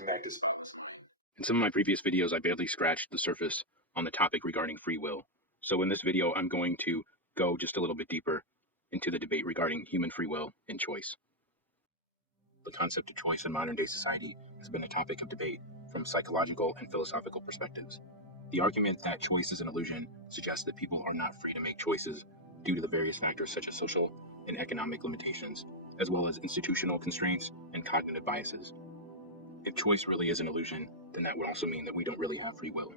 and that decisions. In some of my previous videos, I barely scratched the surface on the topic regarding free will. So in this video, I'm going to go just a little bit deeper into the debate regarding human free will and choice. The concept of choice in modern day society has been a topic of debate from psychological and philosophical perspectives. The argument that choice is an illusion suggests that people are not free to make choices due to the various factors such as social and economic limitations, as well as institutional constraints and cognitive biases. If choice really is an illusion, then that would also mean that we don't really have free will.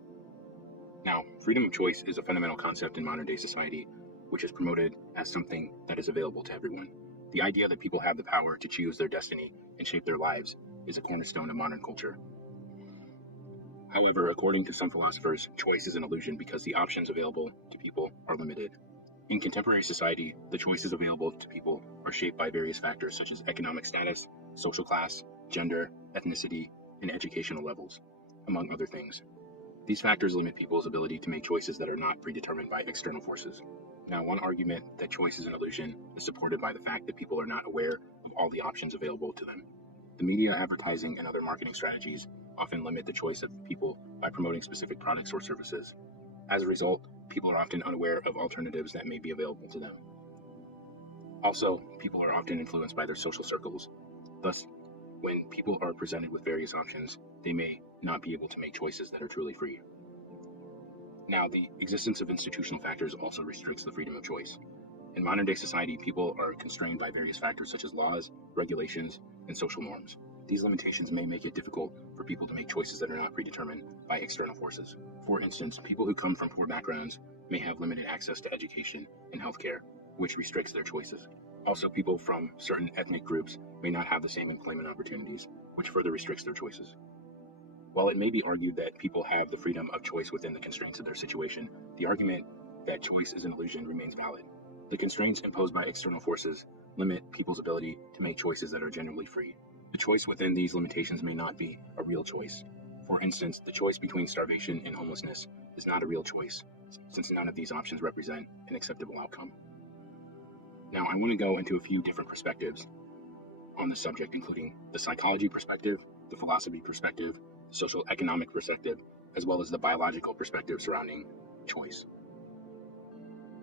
Now, freedom of choice is a fundamental concept in modern day society, which is promoted as something that is available to everyone. The idea that people have the power to choose their destiny and shape their lives is a cornerstone of modern culture. However, according to some philosophers, choice is an illusion because the options available to people are limited. In contemporary society, the choices available to people are shaped by various factors such as economic status, social class, gender, ethnicity, and educational levels, among other things. These factors limit people's ability to make choices that are not predetermined by external forces. Now, one argument that choice is an illusion is supported by the fact that people are not aware of all the options available to them. The media, advertising, and other marketing strategies often limit the choice of people by promoting specific products or services. As a result, people are often unaware of alternatives that may be available to them. Also, people are often influenced by their social circles. Thus, when people are presented with various options, they may not be able to make choices that are truly free. Now, the existence of institutional factors also restricts the freedom of choice. In modern day society, people are constrained by various factors such as laws, regulations, and social norms. These limitations may make it difficult for people to make choices that are not predetermined by external forces. For instance, people who come from poor backgrounds may have limited access to education and healthcare, which restricts their choices. Also, people from certain ethnic groups may not have the same employment opportunities, which further restricts their choices. While it may be argued that people have the freedom of choice within the constraints of their situation, the argument that choice is an illusion remains valid. The constraints imposed by external forces limit people's ability to make choices that are genuinely free. The choice within these limitations may not be a real choice. For instance, the choice between starvation and homelessness is not a real choice, since none of these options represent an acceptable outcome. Now, I want to go into a few different perspectives on this subject, including the psychology perspective, the philosophy perspective, the social economic perspective, as well as the biological perspective surrounding choice.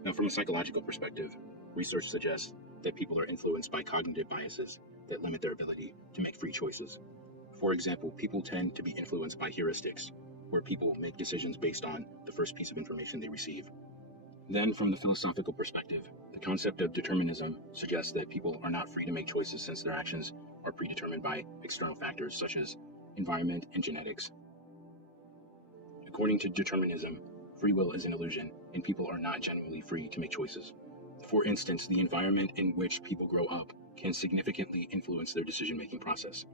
Now, from a psychological perspective, research suggests that people are influenced by cognitive biases that limit their ability to make free choices. For example, people tend to be influenced by heuristics, where people make decisions based on the first piece of information they receive. Then, from the philosophical perspective, the concept of determinism suggests that people are not free to make choices since their actions are predetermined by external factors such as environment and genetics. According to determinism, free will is an illusion, and people are not genuinely free to make choices. For instance, the environment in which people grow up can significantly influence their decision-making process.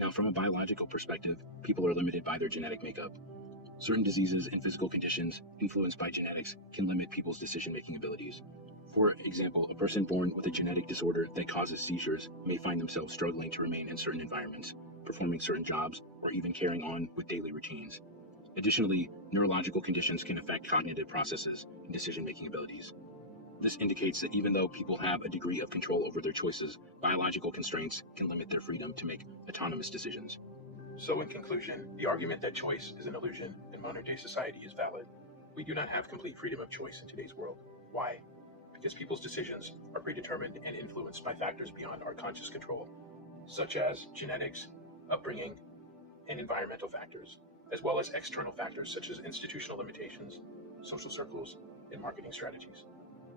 Now, from a biological perspective, people are limited by their genetic makeup. Certain diseases and physical conditions influenced by genetics can limit people's decision-making abilities. For example, a person born with a genetic disorder that causes seizures may find themselves struggling to remain in certain environments, performing certain jobs, or even carrying on with daily routines. Additionally, neurological conditions can affect cognitive processes and decision-making abilities. This indicates that even though people have a degree of control over their choices, biological constraints can limit their freedom to make autonomous decisions. So in conclusion, the argument that choice is an illusion in modern day society is valid. We do not have complete freedom of choice in today's world. Why? Because people's decisions are predetermined and influenced by factors beyond our conscious control, such as genetics, upbringing, and environmental factors, as well as external factors such as institutional limitations, social circles, and marketing strategies.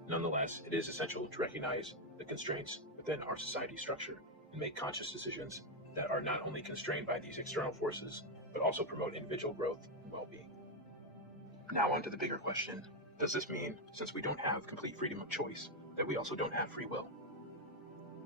Nonetheless, it is essential to recognize the constraints within our society structure and make conscious decisions that are not only constrained by these external forces, but also promote individual growth and well-being. Now on to the bigger question. Does this mean, since we don't have complete freedom of choice, that we also don't have free will?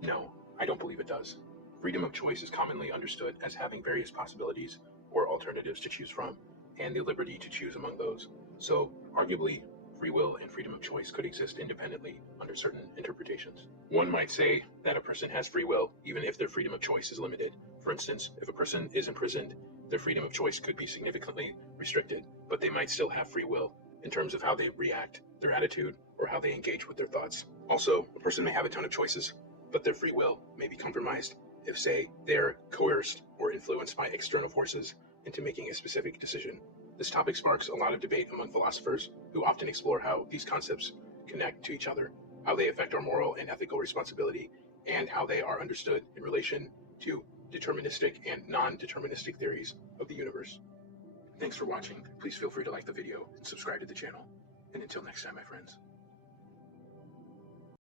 No, I don't believe it does. Freedom of choice is commonly understood as having various possibilities or alternatives to choose from, and the liberty to choose among those. So, arguably, free will and freedom of choice could exist independently under certain interpretations. One might say that a person has free will even if their freedom of choice is limited. For instance, if a person is imprisoned, their freedom of choice could be significantly restricted, but they might still have free will in terms of how they react, their attitude, or how they engage with their thoughts. Also, a person may have a ton of choices, but their free will may be compromised if, say, they are coerced or influenced by external forces into making a specific decision. This topic sparks a lot of debate among philosophers who often explore how these concepts connect to each other, how they affect our moral and ethical responsibility, and how they are understood in relation to deterministic and non-deterministic theories of the universe. Thanks for watching. Please feel free to like the video and subscribe to the channel. And until next time, my friends.